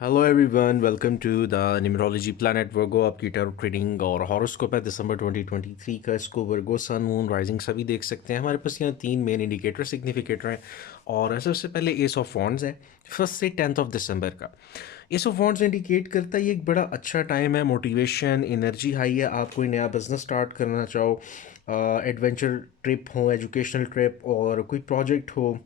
Hello everyone, welcome to the numerology planet Virgo. आपकी tarot trading और horoscope है दिसंबर 2023 का। इसको वर्गो सन मून राइजिंग सभी देख सकते हैं। हमारे पास यहाँ तीन मेन इंडिकेटर सिग्निफिकेटर हैं और सबसे पहले एस ऑफ वॉन्ड्स है, 1 से 10 दिसंबर का। एस ऑफ वॉन्ड्स इंडिकेट करता है ये एक बड़ा अच्छा टाइम है, मोटिवेशन एनर्जी हाई है। आप कोई नया बिजनेस स्टार्ट करना चाहो, एडवेंचर ट्रिप हो, एजुकेशनल ट्रिप और कोई प्रोजेक्ट हो,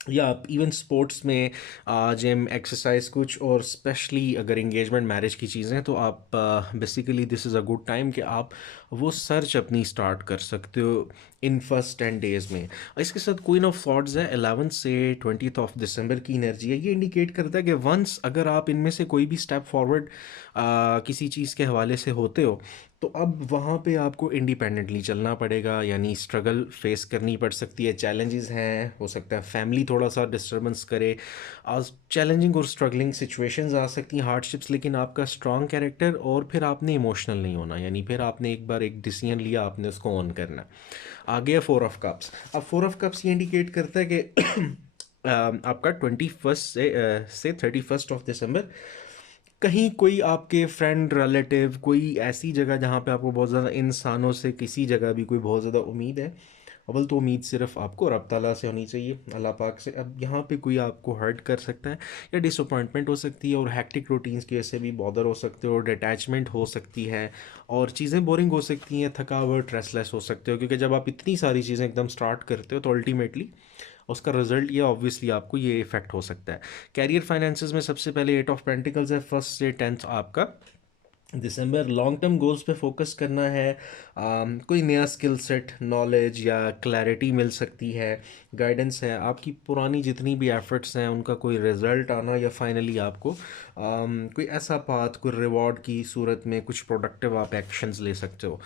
या आप इवन स्पोर्ट्स में जिम एक्सरसाइज कुछ, और स्पेशली अगर इंगेजमेंट मैरिज की चीज़ें हैं तो आप basically this is a good time कि आप वो सर्च अपनी स्टार्ट कर सकते हो इन फर्स्ट 10 डेज़ में। इसके साथ क्वीन ऑफ सॉर्ड्स है, 11 से 20 दिसंबर की एनर्जी है। ये इंडिकेट करता है कि वंस अगर आप इनमें से कोई भी स्टेप फॉरवर्ड किसी चीज़ के हवाले से होते हो तो अब वहाँ पे आपको इंडिपेंडेंटली चलना पड़ेगा, यानी स्ट्रगल फेस करनी पड़ सकती है, चैलेंजेस हैं, हो सकता है फैमिली थोड़ा सा डिस्टर्बेंस करे, आज चैलेंजिंग और स्ट्रगलिंग सिचुएशंस आ सकती हैं, हार्डशिप्स। लेकिन आपका स्ट्रॉन्ग कैरेक्टर, और फिर आपने इमोशनल नहीं होना, यानी फिर आपने एक बार एक डिसीजन लिया, आपने उसको ऑन करना। आगे 4 ऑफ कप्स। अब 4 ऑफ कप्स ये इंडिकेट करता है कि आपका 21 से 31 दिसंबर कहीं कोई आपके फ्रेंड रिलेटिव कोई ऐसी जगह जहाँ पे आपको बहुत ज़्यादा इंसानों से किसी जगह भी कोई बहुत ज़्यादा उम्मीद है। अव्वल तो उम्मीद सिर्फ आपको रब ताला से होनी चाहिए, अल्लाह पाक से। अब यहाँ पे कोई आपको हर्ट कर सकता है या डिसअपॉइंटमेंट हो सकती है, और हैक्टिक रूटीन्स की वजह से भी बॉदर हो सकते हो, डिटैचमेंट हो सकती है, और चीज़ें बोरिंग हो सकती हैं, थकावट, रेस्टलेस हो सकते हो। क्योंकि जब आप इतनी सारी चीज़ें एकदम स्टार्ट करते हो तो अल्टीमेटली उसका रिजल्ट ये ऑब्वियसली आपको ये इफेक्ट हो सकता है। कैरियर फाइनेंसेस में सबसे पहले 8 ऑफ पेंटिकल्स है, 1 से 10 आपका दिसंबर। लॉन्ग टर्म गोल्स पे फोकस करना है। कोई नया स्किल सेट, नॉलेज या क्लैरिटी मिल सकती है, गाइडेंस है, आपकी पुरानी जितनी भी एफर्ट्स हैं उनका कोई रिजल्ट आना, या फाइनली आपको कोई ऐसा पाथ, कोई रिवॉर्ड की सूरत में कुछ प्रोडक्टिव आप एक्शंस ले सकते हो।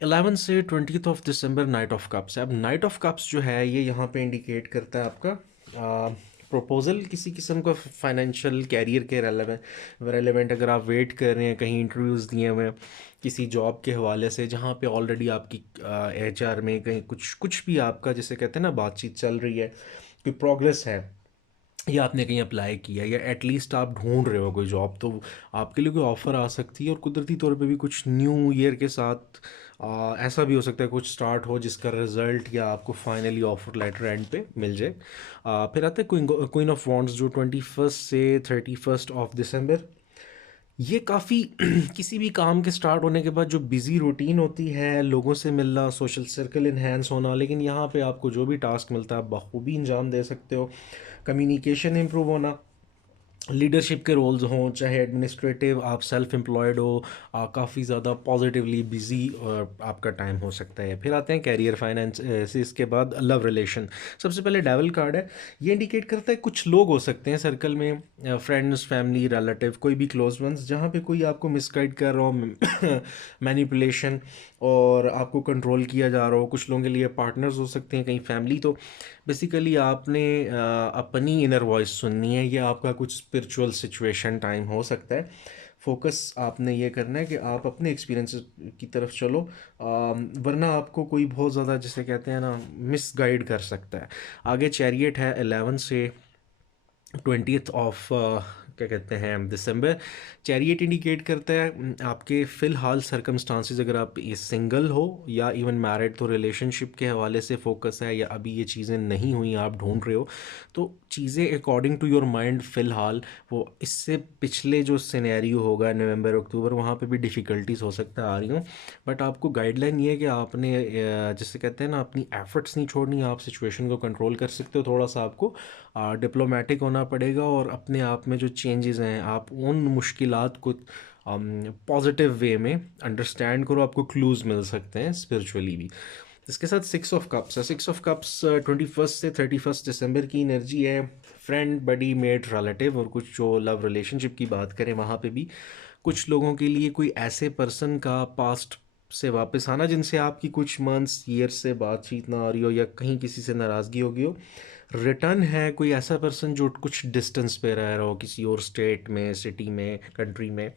11 से 20 दिसंबर नाइट ऑफ कप्स है। अब नाइट ऑफ कप्स जो है ये यहाँ पे इंडिकेट करता है आपका प्रपोजल, किसी किस्म का फाइनेंशियल कैरियर के रेलेवेंट अगर आप वेट कर रहे हैं, कहीं इंटरव्यूज़ दिए हुए हैं किसी जॉब के हवाले से जहाँ पे ऑलरेडी आपकी एचआर में कहीं कुछ कुछ भी आपका जिसे कहते हैं ना बातचीत चल रही है, कोई प्रोग्रेस है, या आपने कहीं अप्लाई किया, या एटलीस्ट आप ढूंढ रहे हो कोई जॉब, तो आपके लिए कोई ऑफ़र आ सकती है। और कुदरती तौर पे भी कुछ न्यू ईयर के साथ ऐसा भी हो सकता है कुछ स्टार्ट हो जिसका रिजल्ट या आपको फाइनली ऑफर लेटर एंड पे मिल जाए। फिर आता है क्वीन ऑफ वॉन्ड्स जो 21 से 31 दिसंबर। ये काफ़ी किसी भी काम के स्टार्ट होने के बाद जो बिज़ी रूटीन होती है, लोगों से मिलना, सोशल सर्कल इन्हेंस होना, लेकिन यहाँ पे आपको जो भी टास्क मिलता है आप बखूबी अंजाम दे सकते हो। कम्युनिकेशन इम्प्रूव होना, लीडरशिप के रोल्स हों, चाहे एडमिनिस्ट्रेटिव, आप सेल्फ एम्प्लॉयड हो, काफ़ी ज़्यादा पॉजिटिवली बिजी आपका टाइम हो सकता है। फिर आते हैं कैरियर फाइनेंस से, इसके बाद लव रिलेशन। सबसे पहले डेविल कार्ड है। ये इंडिकेट करता है कुछ लोग हो सकते हैं सर्कल में, फ्रेंड्स, फैमिली, रिलेटिव, कोई भी क्लोज वंस, जहाँ पे कोई आपको मिसगाइड कर रहा हो, मैनिपुलेशन, और आपको कंट्रोल किया जा रहा हो। कुछ लोगों के लिए पार्टनर्स हो सकते हैं, कहीं फैमिली। तो बेसिकली आपने अपनी इनर वॉइस सुननी है, ये आपका कुछ स्पिरिचुअल सिचुएशन टाइम हो सकता है। फोकस आपने ये करना है कि आप अपने एक्सपीरियंसेस की तरफ चलो, वरना आपको कोई बहुत ज़्यादा जिसे कहते हैं ना मिस गाइड कर सकता है। आगे चैरियट है, 11 से 20 क्या कहते हैं दिसंबर। चैरियट इंडिकेट करता है आपके फ़िलहाल सर्कमस्टांसिस, अगर आप ये सिंगल हो या इवन मैरिड, तो रिलेशनशिप के हवाले से फोकस है, या अभी ये चीज़ें नहीं हुई आप ढूंढ रहे हो, तो चीज़ें अकॉर्डिंग टू योर माइंड फ़िलहाल वो इससे पिछले जो सिनेरियो होगा नवंबर अक्टूबर, वहाँ पे भी डिफ़िकल्टीज हो सकता है आ रही हूँ। बट आपको गाइडलाइन ये है कि आपने जिसे कहते हैं ना अपनी एफर्ट्स नहीं छोड़नी, आप सिचुएशन को कंट्रोल कर सकते हो। थोड़ा सा आपको डिप्लोमेटिक होना पड़ेगा, और अपने आप में जो चेंजेस हैं आप उन मुश्किलात को पॉजिटिव वे में अंडरस्टैंड करो, आपको क्लूज़ मिल सकते हैं स्पिरिचुअली भी। इसके साथ 6 ऑफ कप्स है। 6 ऑफ कप्स 21 से 31 दिसंबर की एनर्जी है। फ्रेंड, बडी, मेट, रिलेटिव, और कुछ जो लव रिलेशनशिप की बात करें वहाँ पे भी कुछ लोगों के लिए कोई ऐसे पर्सन का पास्ट से वापस आना जिनसे आपकी कुछ मंथ्स, ईयर से बातचीत ना आ रही हो, या कहीं किसी से नाराज़गी होगी हो। रिटर्न है कोई ऐसा पर्सन जो कुछ डिस्टेंस पे रह रहा हो, किसी और स्टेट में, सिटी में, कंट्री में,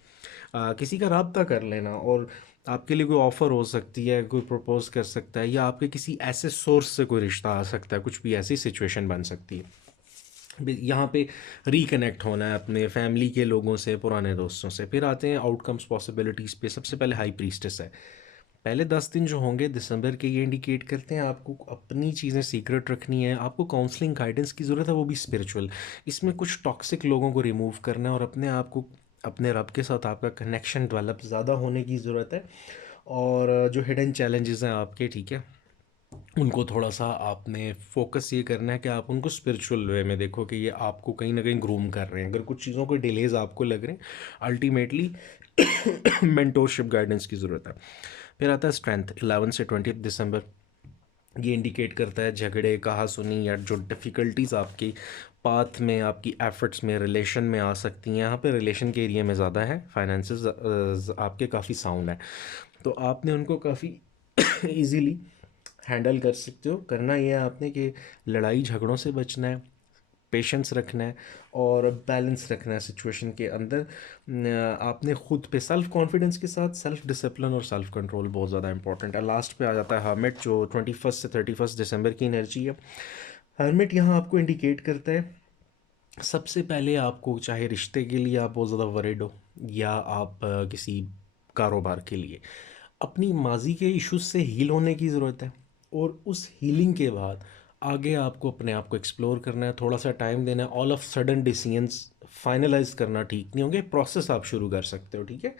किसी का रब्ता कर लेना, और आपके लिए कोई ऑफ़र हो सकती है, कोई प्रपोज कर सकता है, या आपके किसी ऐसे सोर्स से कोई रिश्ता आ सकता है, कुछ भी ऐसी सिचुएशन बन सकती है। यहाँ पे रिकनेक्ट होना है अपने फैमिली के लोगों से, पुराने दोस्तों से। फिर आते हैं आउटकम्स पॉसिबिलिटीज़ पे। सबसे पहले हाई प्रीस्टेस है। पहले 10 दिन जो होंगे दिसंबर के, ये इंडिकेट करते हैं आपको अपनी चीज़ें सीक्रेट रखनी है, आपको काउंसलिंग गाइडेंस की ज़रूरत है, वो भी स्पिरिचुअल। इसमें कुछ टॉक्सिक लोगों को रिमूव करना है और अपने आप को, अपने रब के साथ आपका कनेक्शन डेवलप ज़्यादा होने की ज़रूरत है। और जो हिडन चैलेंजेस हैं आपके, ठीक है, उनको थोड़ा सा आपने फोकस ये करना है कि आप उनको स्पिरिचुअल वे में देखो कि ये आपको कहीं ना कहीं ग्रूम कर रहे हैं। अगर कुछ चीज़ों को डिलेज आपको लग रहे हैं, अल्टीमेटली मेंटोरशिप गाइडेंस की ज़रूरत है। फिर आता है स्ट्रेंथ, 11 से 20 दिसंबर। ये इंडिकेट करता है झगड़े, कहा सुनी या जो डिफ़िकल्टीज़ आपकी पाथ में, आपकी एफर्ट्स में, रिलेशन में आ सकती हैं। यहाँ पे रिलेशन के एरिया में ज़्यादा है। फाइनेंसेस आपके काफ़ी साउंड है, तो आपने उनको काफ़ी इजीली हैंडल कर सकते हो। करना ये है आपने कि लड़ाई झगड़ों से बचना है, पेशेंस रखना है और बैलेंस रखना है सिचुएशन के अंदर। आपने खुद पे सेल्फ कॉन्फिडेंस के साथ सेल्फ डिसिप्लिन और सेल्फ कंट्रोल बहुत ज़्यादा इंपॉर्टेंट है। लास्ट पे आ जाता है हर्मिट, जो 21 से 31 दिसंबर की एनर्जी है। हर्मिट यहाँ आपको इंडिकेट करता है, सबसे पहले आपको, चाहे रिश्ते के लिए आप बहुत ज़्यादा वरिड हो या आप किसी कारोबार के लिए, अपनी माजी के इश्यूज से हील होने की ज़रूरत है। और उस हीलिंग के बाद आगे आपको अपने आप को एक्सप्लोर करना है, थोड़ा सा टाइम देना है। All of sudden decisions finalize करना ठीक नहीं होंगे, प्रोसेस आप शुरू कर सकते हो, ठीक है।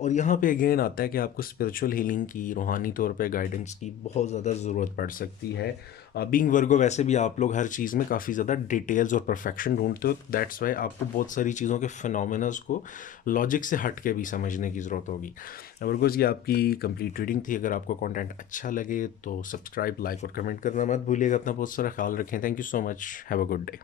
और यहाँ पे अगेन आता है कि आपको स्पिरिचुअल हीलिंग की, रूहानी तौर पे गाइडेंस की बहुत ज़्यादा ज़रूरत पड़ सकती है। बीइंग वर्गो, वैसे भी आप लोग हर चीज़ में काफ़ी ज़्यादा डिटेल्स और परफेक्शन ढूंढते हो, दैट्स वाई आपको बहुत सारी चीज़ों के फिनोमेनस को लॉजिक से हट के भी समझने की ज़रूरत होगी। वर्गोज़, ये आपकी कंप्लीट रीडिंग थी। अगर आपको कंटेंट अच्छा लगे तो सब्सक्राइब, लाइक और कमेंट करना मत भूलिएगा। अपना बहुत सारा ख्याल रखें। Thank you so much. Have a good day.